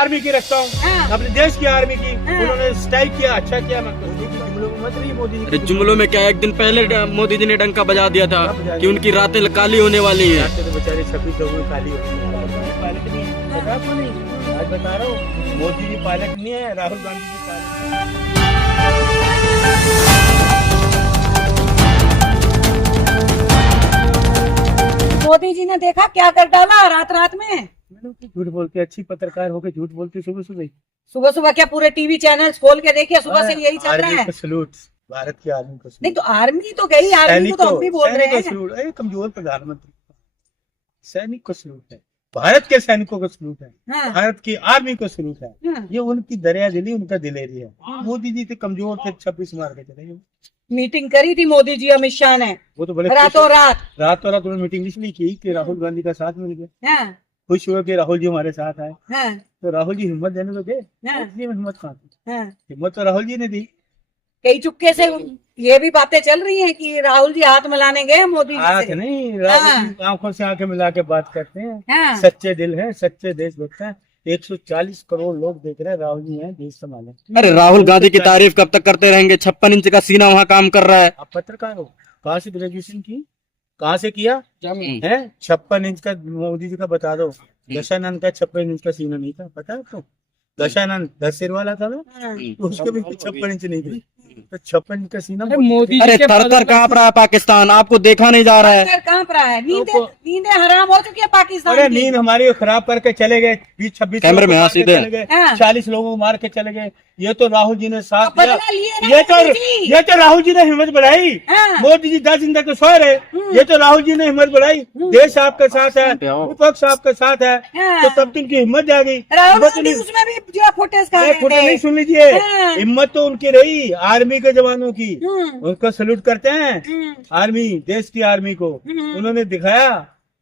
Army की रखता हूँ, अपने देश की आर्मी की। उन्होंने स्ट्राइक किया, अच्छा किया। जुमलों में मत रहिए मोदी जी। अरे जुमलों में क्या, एक दिन पहले मोदी जी ने डंका बजा दिया था कि उनकी रातें काली होने वाली हैं। तो बेचारे 26 लोगों की काली होती है। पायलट नहीं है, पता आपको नहीं? आज बता रहा हूँ, मोदी जी पायलट नहीं है, राहुल गांधी जी पायलट। मोदी जी ने देखा क्या कर डाला रात रात में। झूठ बोलते, अच्छी पत्रकार होकर झूठ बोलते सुबह सुबह। सुबह सुबह क्या पूरे टीवी चैनल खोल के देखिए, सुबह से यही चल रहा है। सलूट, भारत की आर्मी को सलूट। नहीं तो आर्मी तो गई, आर्मी को तो हम भी बोल रहे हैं। सलूट, अरे कमजोर प्रधानमंत्री, सैनिक को सलूट है, भारत के सैनिकों को सलूट है, हाँ। भारत की आर्मी को सलूट है। हाँ। ये उनकी दरिया दिली, उनका दिलेरी है। मोदी जी थे कमजोर थे, 26 मार के चले गए। मीटिंग करी थी मोदी जी अमित शाह ने, वो तो बोले रातों रात। रातों रात उन्होंने मीटिंग इसलिए की कि राहुल गांधी का साथ मिल गया। हाँ। खुश हुए कि राहुल जी हमारे साथ आए। हाँ। तो राहुल जी हिम्मत देने तो गए, हाँ। हिम्मत कहाँ थी? हाँ। हिम्मत तो राहुल जी ने दी। कई चुपके से ये भी बातें चल रही हैं कि राहुल जी हाथ मिलाने गए मोदी जी हाथ से। नहीं, राहुल जी आंखों से आंखें मिला के बात करते हैं। हाँ। सच्चे दिल है, सच्चे देशभक्त हैं। 140 करोड़ लोग देख रहे हैं, राहुल जी हैं देश संभाले। अरे राहुल गांधी की तारीफ कब तक करते रहेंगे? 56 इंच का सीना वहाँ काम कर रहा है। आप पत्रकार हो, कहाँ से ग्रेजुएशन की, कहाँ से किया है? 56 इंच का मोदी जी का बता दो। दशानंद का 56 इंच का सीना नहीं था, पता है आपको? दशानंद 10 सिर वाला था ना, हाँ। उसके भी 56 इंच नहीं थी। तो 56 इंच का सीना मोदी अरे थर कांप रहा है पाकिस्तान, आपको देखा नहीं जा रहा है। कांप रहा है, नींदें हराम हो चुकी है पाकिस्तान अरे की। नींद हमारी खराब करके चले गए, 20-26 कैमरे में, हाँ, सीधे। 40 लोगों को मार के चले गए। ये तो राहुल जी ने साथ बदला दिया। लिए ना ये तो राहुल जी ने हिम्मत बढ़ाई। हाँ। मोदी जी 10 दिन तक तो सो रहे, ये तो राहुल जी ने हिम्मत बढ़ाई। देश आपके साथ है, विपक्ष आपके साथ है, हाँ। तो तब तो उनकी हिम्मत जागी। राहुल गांधी उसमें भी जो फुटेज का फोटो नहीं सुन लीजिए, हाँ। हिम्मत तो उनकी रही, आर्मी के जवानों की। उनको सल्यूट करते हैं, आर्मी, देश की आर्मी को उन्होंने दिखाया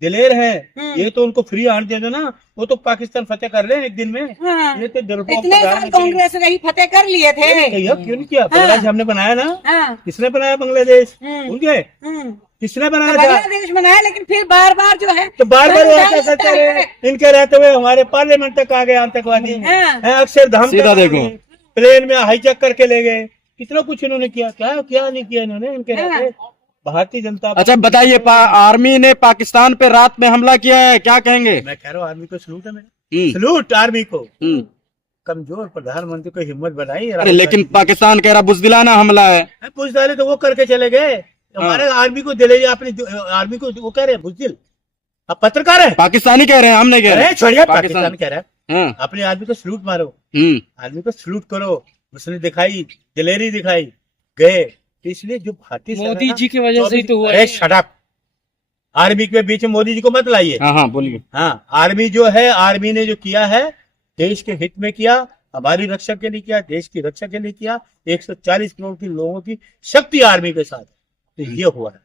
दिलेर है। ये तो उनको फ्री हैंड दे दो ना, वो तो पाकिस्तान फतेह कर रहे हैं एक दिन में। हाँ। ये तो डरपोक इतने साल कांग्रेस रही, फतेह कर लिए थे। क्यों नहीं किया? बांग्लादेश हमने बनाया ना। हाँ। किसने बनाया बांग्लादेश? उनके किसने बनाया था? बांग्लादेश बनाया, लेकिन फिर बार बार जो है तो बार बार ऐसा करते रहे। इनके रहते हुए हमारे पार्लियामेंट तक आ गए आतंकवादी। अक्षरधाम सीधा देखो, प्लेन में हाईजैक करके ले गए। कितना कुछ इन्होंने किया, क्या नहीं किया इन्होंने इनके रहते। भारतीय जनता अच्छा बताइए, आर्मी ने पाकिस्तान पे रात में हमला किया है, क्या कहेंगे? मैं कह रहा हूँ आर्मी को सलूट है मेरा, सलूट आर्मी को। कमजोर प्रधानमंत्री को हिम्मत बढ़ाई। अरे लेकिन पाकिस्तान कह रहा बुजदिलाना हमला है। पूछ डाले तो वो करके चले गए। हमारे आर्मी को दिले, अपनी आर्मी को वो कह रहे हैं बुजदिल। आप पत्रकार है, पाकिस्तानी कह रहे हैं, हमने कह रहे हैं। छोड़िए, पाकिस्तान कह रहा है। हाँ। अपनी आर्मी को सलूट मारो, आर्मी को सलूट करो। उसने दिखाई, दिलेरी दिखाई, गए। तो इसलिए जो भारतीय मोदी जी की वजह से ही तो हुआ है। शट अप, आर्मी के बीच में मोदी जी को मत लाइए। हाँ बोलिए। हाँ, आर्मी जो है, आर्मी ने जो किया है देश के हित में किया, हमारी रक्षा के लिए किया, देश की रक्षा के लिए किया। 140 करोड़ की लोगों की शक्ति आर्मी के साथ, तो ये हुआ है।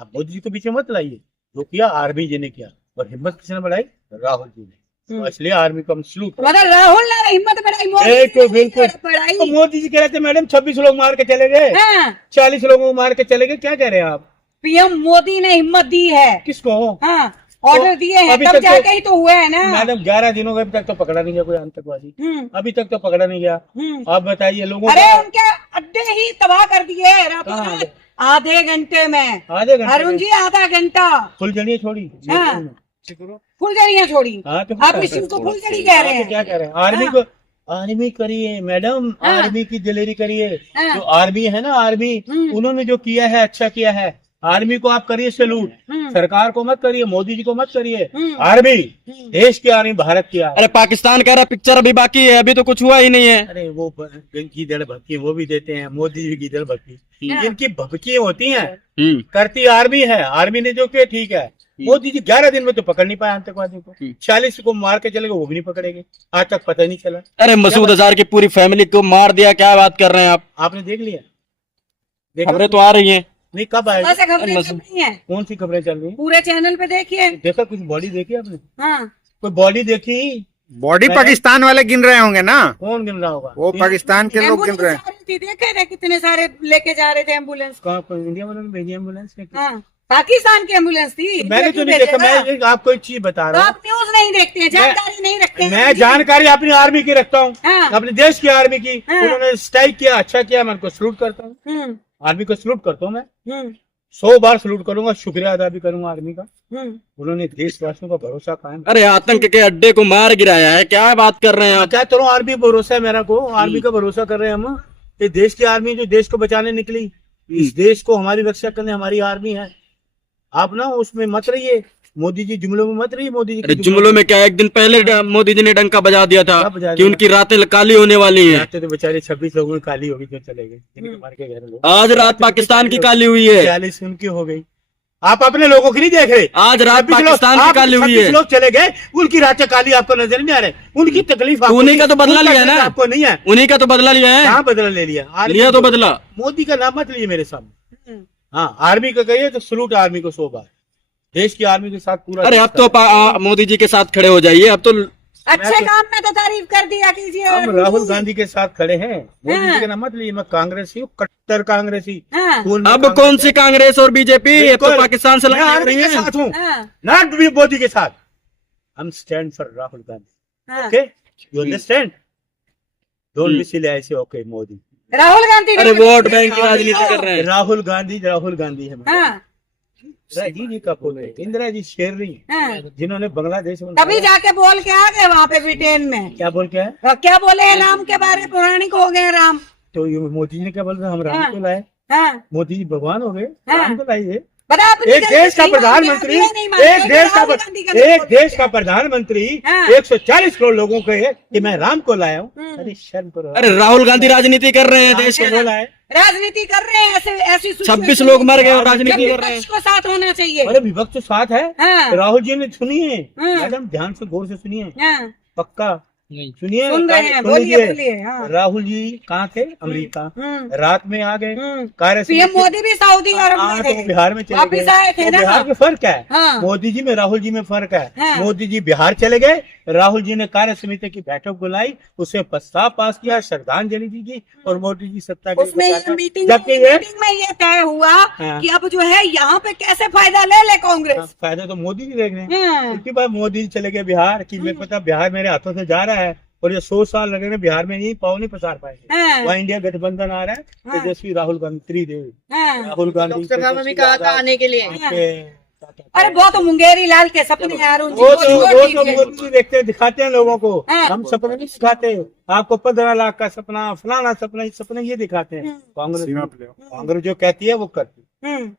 आप मोदी जी को बीच में मत लाइए। जो किया आर्मी जी ने किया, और हिम्मत किसने बढ़ाई? राहुल जी ने। तो इसलिए आर्मी को हम सलूट। मतलब राहुल ने हिम्मत बढ़ाई, बिल्कुल। तो मोदी जी कह रहे थे मैडम 26 लोग मार के चले गए, 40 लोगों को मार के चले गए। क्या कह रहे हैं आप? पीएम मोदी ने हिम्मत दी है। किसको? हाँ, ऑर्डर दिए हैं, अभी तब तक जाके ही तो हुआ है ना। मैडम 11 दिनों का अभी तक तो पकड़ा नहीं गया कोई आतंकवादी। अभी तक तो पकड़ा नहीं गया। आप बताइए लोगों अरे उनके अड्डे ही तबाह कर दिए रातों रात, आधे घंटे में। आधे घंटे अरुण जी, आधा घंटा। फुलझड़ियाँ छोड़ी, फुलझड़ियाँ छोड़ी। हाँ, तो आप इस चीज को फुलझड़ी कह रहे हैं। क्या कह रहे हैं? आर्मी को आर्मी करिए मैडम, आर्मी की दिलेरी करिए। जो आर्मी है ना, आर्मी उन्होंने जो किया है अच्छा किया है। आर्मी को आप करिए सैल्यूट, सरकार को मत करिए, मोदी जी को मत करिए। आर्मी, देश की आर्मी, भारत की आर्मी। अरे पाकिस्तान कह रहा पिक्चर अभी बाकी है, अभी तो कुछ हुआ ही नहीं है। अरे वो गीदड़ भक्ति वो भी देते हैं, मोदी जी गीदड़ भक्ति। इनकी भक्ति होती हैं, करती आर्मी है। आर्मी ने जो किया ठीक है। मोदी जी 11 दिन में तो पकड़ नहीं पाए आतंकवादी को। 40 को मार के चले गए, वो भी नहीं पकड़ेंगे। आज तक पता ही नहीं चला। अरे मसूद अजहर की पूरी फैमिली को मार दिया, क्या बात कर रहे हैं आप? आपने देख लिया? खबरें तो आ रही हैं। नहीं, कब आएगी? खबरें चल रही हैं। कौन सी खबरें चल रही हैं? पूरे चैनल पे देखिए। देखा कुछ बॉडी देखी आपने? हाँ, कोई बॉडी देखी? बॉडी पाकिस्तान वाले गिन रहे होंगे ना। कौन गिन रहा होगा? वो पाकिस्तान के लोग गिन रहे हैं। देखे थे कितने सारे लेके जा रहे थे एम्बुलेंस। कहाँ इंडिया वालों ने भेजी एम्बुलेंस? हाँ। पाकिस्तान की एम्बुलेंस थी। मैंने तो नहीं देखा, मैं आपको एक चीज बता तो रहा हूँ। आप न्यूज नहीं देखते हैं, जानकारी नहीं रखते हैं। मैं जानकारी अपनी आर्मी की रखता हूँ, हाँ। अपने देश की आर्मी की। हाँ। उन्होंने स्ट्राइक किया, अच्छा किया, मैं उनको सलूट करता हूँ। हम्म, आर्मी को सलूट करता हूँ मैं, हम्म, 100 बार सलूट करूंगा, शुक्रिया अदा भी करूंगा आर्मी का। हम्म। उन्होंने देशवासियों का भरोसा कायम। अरे आतंक के अड्डे को मार गिराया है, क्या बात कर रहे हैं मैं आप? क्या करूँ, आर्मी भरोसा है मेरा को, आर्मी का भरोसा कर रहे हैं हम। ये देश की आर्मी जो देश को बचाने निकली, इस देश को हमारी रक्षा करने हमारी आर्मी है। आप ना उसमें मत रहिए, मोदी जी जुमलों में मत रहिए। मोदी जी अरे के जुमलों में क्या, एक दिन पहले मोदी जी ने डंका बजा दिया था क्या बजा कि दिया? उनकी रातें काली होने वाली हैं। आते तो बेचारे 26 लोगों की काली होगी जो चले गए, जिनके मार के घर लोग। आज रात पाकिस्तान की काली हुई है। 40 उनकी हो गई। आप अपने लोगों की नहीं देख रहे। आज रात 26 लोग- पाकिस्तान की आप काली हुई 26 है। लोग चले गए, उनकी रातें काली आपको नजर नहीं आ रहे। उनकी तकलीफ तो आपको उन्हीं का तो बदला उनका लिया है दर्द ना। आपको नहीं है। उन्हीं का तो बदला लिया है। कहाँ बदला ले लिया? लिया तो बदला। मोदी का नाम मत लीजिए मेरे सामने। हाँ, आर्मी का कहिए तो सलूट आर्मी को 100 बार। देश की आर्मी के साथ पूरा। अरे अब तो मोदी जी के साथ खड़े हो जाइए। अब तो अच्छे काम में तो तारीफ कर दिया कीजिए। हम राहुल गांधी के साथ खड़े हैं। मोदी हाँ। जी का नाम मत लीजिए, मैं कांग्रेसी हूँ, कट्टर कांग्रेसी। हाँ, खून में अब कांग्रेस कौन सी है। कांग्रेस और बीजेपी, अब तो बिल्कुल। पाकिस्तान से मैं लड़ आर्मी रही के है। साथ हूँ, हाँ, नॉट मोदी के साथ। हम स्टैंड फॉर राहुल गांधी। हाँ। Okay, you understand? Don't be silly ऐसे। ओके मोदी, राहुल गांधी ने अरे वोट बैंक की राजनीति कर रहे हैं। राहुल गांधी है। हाँ, इंदिरा जी का पुत्र, इंदिरा जी शेरनी, हाँ। जिन्होंने बांग्लादेश में तभी जाके बोल के आ गए वहाँ पे ब्रिटेन में। क्या बोल के है? क्या बोले हैं राम के बारे में? पौराणिक हो गए राम। तो ये मोदी जी ने क्या बोला? हम राम हाँ। को लाए। हाँ, मोदी जी भगवान हो गए, हाँ। राम को लाइए। बता अपनी एक गलती देश का नहीं मानते, प्रधानमंत्री, आप ये नहीं मानते एक कि देश का राहुल गांधी का एक बोल देश रहे का हैं। प्रधानमंत्री हाँ। 140 करोड़ लोगों को है कि मैं राम को लाया हूँ। अरे शर्म करो। अरे राहुल गांधी राजनीति कर रहे हैं देश राम के। को बोला है। राजनीति कर रहे हैं, ऐसी 26 लोग मर गए और राजनीति कर रहे हैं। विपक्ष को साथ होना चाहिए। अरे विपक्ष तो साथ है। हाँ। राहुल जी ने सुनिए, हाँ। मैडम ध्यान से गौर से सुनिए, हाँ, पक्का सुनिए। सुन रहे हैं, सुन बोलिए लीजिए। बोलिए। हाँ। राहुल जी कहाँ थे? अमेरिका। हम्म, रात में आ गए हम्म। कार्य पीएम मोदी भी सऊदी अरब हाँ, में तो थे। बिहार में चले वापिस गए। आए थे तो ना। बिहार में फर्क है। हाँ। मोदी जी में राहुल जी में फर्क है। हाँ। मोदी जी बिहार चले गए, राहुल जी ने कार्य समिति की बैठक बुलाई, उसे प्रस्ताव पास किया, श्रद्धांजलि दी गई, और मोदी जी सत्ता के उसमें ये मीटिंग जबकि ये में ये तय हुआ हाँ। कि अब जो है यहाँ पे कैसे फायदा ले ले कांग्रेस। फायदा तो मोदी जी देख रहे हैं। हाँ। उसके बाद मोदी जी चले गए बिहार की मेरे पता बिहार मेरे हाथों से जा रहा है, और ये 100 साल लगेंगे बिहार में नहीं पाँव नहीं पसार पाएंगे। हाँ। वहाँ इंडिया गठबंधन आ रहा है, हाँ। तेजस्वी राहुल गांधी त्रिदेव, हाँ। राहुल गांधी लोकसभा में भी कहा था आने के लिए। अरे वो तो मुंगेरी लाल के सपने हैं अरुण जी, वो वो तो छोड़ दीजिए। मोदी देखते हैं, दिखाते हैं लोगों को। हाँ। हम सपने नहीं दिखाते, आपको 15 लाख का सपना, फलाना सपना, सपने ये दिखाते हैं। कांग्रेस जो कहती है वो करती है।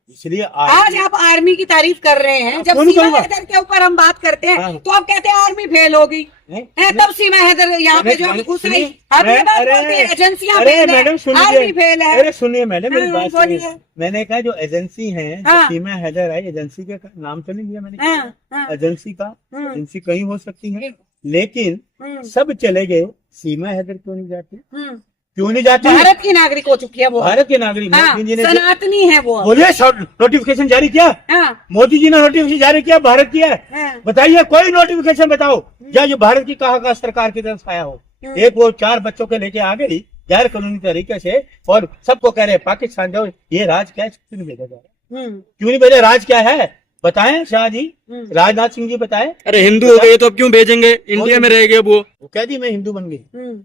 इसलिए आज आप आर्मी की तारीफ कर रहे हैं, जब क्यों नहीं सीमा करूंगा? हैदर के ऊपर हम बात करते हैं हाँ। तो आप कहते हैं आर्मी फेल होगी। नहीं? है, तब सीमा हैदर यहाँ पे जो मैंने- घुस सुनिए, रही, आप ये बात अरे- बोलते हैं एजेंसियां अरे फेल मैडम है, आर्मी फेल सुनिए, है। अरे सुनिए मैडम मेरी हाँ, बात बोलिए। सुनिए। मैंने कहा जो एजेंसी है, हाँ। सीमा हैदर है, एजेंसी का नाम तो नहीं लिया मैंने। हाँ, हाँ। एजेंसी का, हम्म। एजेंसी कहीं हो सकती है, लेकिन हम्म, सब चले गए, सीमा हैदर क्यों नहीं जाती? हम्म। क्यों नहीं जाती? भारत की नागरिक हो चुकी है वो। भारत के नागरिक। हाँ, मोदी जी ने सनातनी है वो। बोलिए नोटिफिकेशन जारी किया, हाँ, मोदी जी ने नोटिफिकेशन जारी किया, भारत की है। हाँ। बताइए कोई नोटिफिकेशन बताओ या जो भारत की कहा सरकार की तरफ से आया हो। एक वो 4 बच्चों को लेके आ गई गैर कानूनी तरीके से, और सबको कह रहे हैं पाकिस्तान जाओ। ये राज क्या है? क्यों नहीं भेजा जा रहा? क्यों नहीं भेजा? राज क्या है बताएं शाह जी, राजनाथ सिंह जी बताएं। अरे हिंदू हो गए तो अब क्यों भेजेंगे? इंडिया में रह गए वो। कह दी मैं हिंदू बन गई।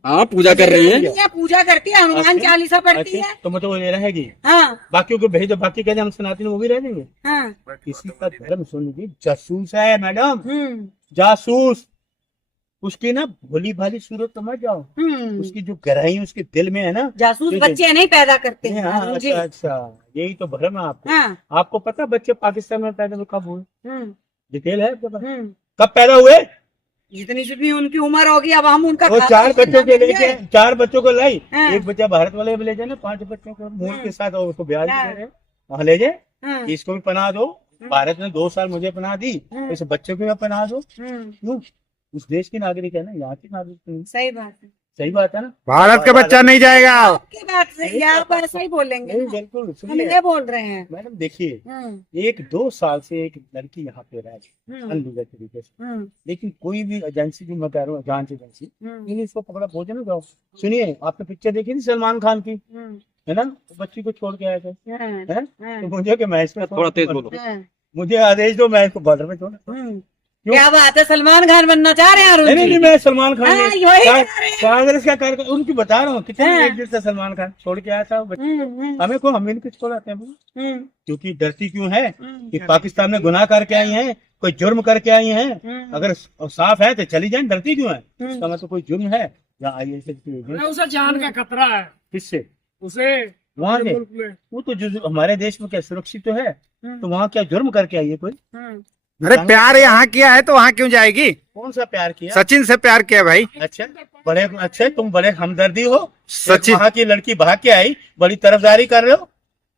हाँ पूजा कर रही है। ये पूजा करती है, हनुमान अच्छा, चालीसा पढ़ती अच्छा, है। तो मतलब वो ये रहेगी, हाँ, बाकियों को भेज दो, बाकी कहते हम सनातन वो भी रह जाएंगे। हाँ। किसी का धर्म सुन लीजिए, जासूस है मैडम, हम्म, जासूस। उसकी ना भोली भाली सूरत समझ जाओ, हम्म। उसकी जो गहराई उसके दिल में है ना। जासूस ठीक है। बच्चे नहीं पैदा करते हैं हाँ, अरुण जी। अच्छा अच्छा, यही तो भ्रम है आपको। हाँ, आपको पता बच्चे पाकिस्तान में पैदा हुए कब हुए? हम्म, डिटेल है आपके पास? हम्म। कब पैदा हुए? जितनी जितनी उनकी उम्र होगी अब हम उनका वो खाता 4 बच्चों के लेंगे। लेके 4 बच्चों को लाई, हाँ। एक बच्चा भारत वाले भी ले जाए ना, 5 बच्चों को मूल के साथ, और उसको ब्याज भी हाँ। दे रहे हैं। वहाँ ले जाए, हाँ, इसको भी पनाह दो। भारत ने 2 साल मुझे पनाह दी, इस बच्चों को भी पनाह दो। हम्म। क्यों? उस देश की नागरिक है ना, यहाँ की नागरिक नहीं। सही बात है। सही बात है ना? भारत का बच्चा नहीं जाएगा। आपकी बात सही है, आप ऐसा ही बोलेंगे नहीं ना। बिल्कुल हम सुनिए ये बोल रहे हैं। मैडम, देखिए हम्म, 1-2 साल से एक लड़की यहाँ पे रह रही हम्म, अनलीगल तरीके से, हम्म, लेकिन कोई भी एजेंसी भी, मैं कह रहा हूँ जांच एजेंसी, हम्म, इन्हें इसको पकड़ा पहुंचे ना जाओ। सुनिए, आपने पिक्चर देखी थी सलमान खान की, हम्म, है ना, तो बच्ची को छोड़ के आए थे, हाँ, हैं? हाँ, तो मुझे कि मैं इसमें थोड़ा तेज बोलो। हाँ, मुझे आदेश दो, मैं इसको बॉर्डर में छोड़ा। क्यों? क्या बात है, सलमान खान बनना चाह रहे हैं अरुण नहीं नहीं नहीं, जी? मैं सलमान खान हाँ, नहीं, वही का- कह रहे हैं। कांग्रेस का कार्यक्रम उनकी बता रहा हूँ, कितने हाँ। एक दिन से सलमान खान छोड़ के आया था वो बच्ची को। हमें को हम इनकी छोड़ाते हैं, क्योंकि डरती क्यों है कि पाकिस्तान में गुनाह करके आई हैं, कोई जुर्म करके आई हैं, अगर साफ है तो चली जाए, डरती क्यों है? इसका मतलब कोई जुर्म है या आई उसे जान का खतरा है, किससे? उसे वहाँ से मुल्क में। वो तो जो हमारे देश में क्या सुरक्षित तो है, तो वहाँ क्या जुर्म करके आई है कोई? अरे प्यार यहाँ किया है तो वहाँ क्यों जाएगी? कौन सा प्यार किया? सचिन से प्यार किया भाई। अच्छा, बड़े अच्छे, तुम बड़े हमदर्दी हो। सचिन। वहाँ की लड़की भाग के आई, बड़ी तरफदारी कर रहे हो,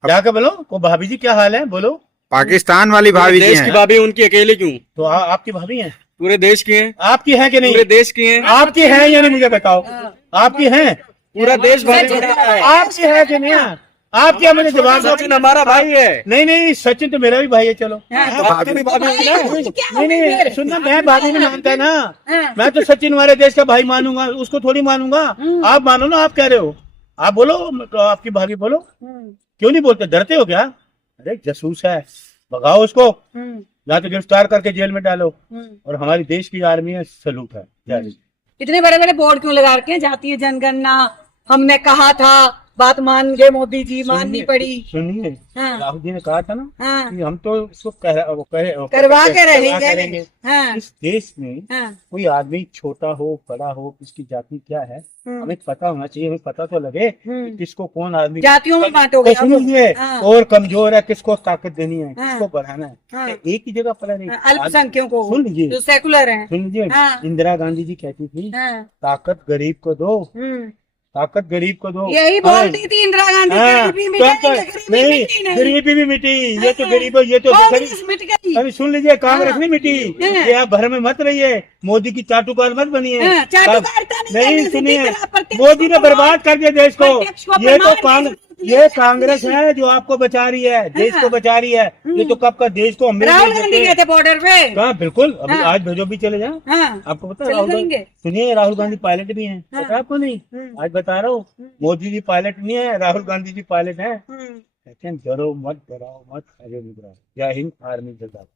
जाकर बोलो वो भाभी जी क्या हाल है, बोलो। पाकिस्तान वाली भाभी जी देश की हैं। भाभी उनकी अकेले क्यों? तो आपकी भाभी है, पूरे देश की हैं, आपकी है कि नहीं? पूरे देश की हैं, आपकी है या नहीं, मुझे बताओ। आपकी है, पूरा देश भाभी बना है। आपकी है कि नहीं? आपकी है, मुझे जवाब दो। सचिन हमारा भाई है। नहीं नहीं, सचिन तो मेरा भी भाई है, चलो। आपकी भी भाभी है ना? नहीं नहीं, सुनना, मैं भाभी नहीं मानता ना, मैं तो सचिन हमारे देश का भाई मानूंगा, उसको थोड़ी मानूंगा। आप मानो ना, आप कह रहे हो, आप बोलो, तो आपकी भाभी बोलो। क्यों नहीं बोलते, डरते हो क्या? अरे जासूस है, भगाओ उसको, या तो गिरफ्तार करके जेल में डालो। और हमारी देश की आर्मी है, सलूट है। जय हिंद। इतने बड़े बड़े बोर्ड क्यों लगा रखे हैं? जातीय जनगणना, हमने कहा था, बात मान गए मोदी जी, माननी पड़ी। सुनिए, हाँ। राहुल जी ने कहा था ना हाँ, कि हम तो इसको करवा के रहेंगे। हाँ, इस देश में हाँ, कोई आदमी छोटा हो बड़ा हो, किसकी जाति क्या है, हमें पता होना चाहिए, हमें पता तो लगे कि किसको कौन आदमी जातियों में बांटोगे तो सुनिए, हाँ। और कमजोर है, किसको ताकत देनी है, हाँ। किसको बढ़ाना है, हाँ। एक ही जगह पड़ा नहीं। अल्पसंख्यकों को, सुन लीजिए, जो सेकुलर हैं। सुन लीजिए, हाँ। इंदिरा गांधी जी कहती थी, हाँ, ताकत गरीब को दो, ताकत गरीब को दो। यही बोलती थी इंदिरा गांधी। हाँ, गरीबी तो मिटेगी, गरीबी नहीं, मिटी नहीं। गरीबी भी मिटी, ये तो गरीब, ये तो कांग्रेस मिट गई। अभी सुन लीजिए, कांग्रेस हाँ। नहीं मिटी, हाँ। ये आप भर में मत रहिए, मोदी की चाटुकार मत बनिए। हाँ, चाटुकारिता नहीं नहीं, करने से सुनिए, दिख रहा, प्रत्यक्ष मोदी ने को बर्बाद कर दिया देश को। प्रत्यक्ष को ये तो प्रमाण ये कांग्रेस है जो आपको बचा रही है, देश को बचा रही है। ये तो कब का देश को हम राहुल गांधी गए थे बॉर्डर पे। हाँ बिल्कुल, अभी हाँ। आज भेजो भी चले जाओ। हाँ, आपको पता है चले राहुल जाएंगे। सुनिए, राहुल गांधी पायलट भी हैं, हाँ। पता है आपको? नहीं, आज बता रहा हूँ, मोदी जी पायलट नहीं है, राहुल गांधी जी पायलट है। लेकिन डरो मत, डराओ मत, आगे नहीं बढ़ाओ। जय हिंद, आर्मी जिंदाबाद।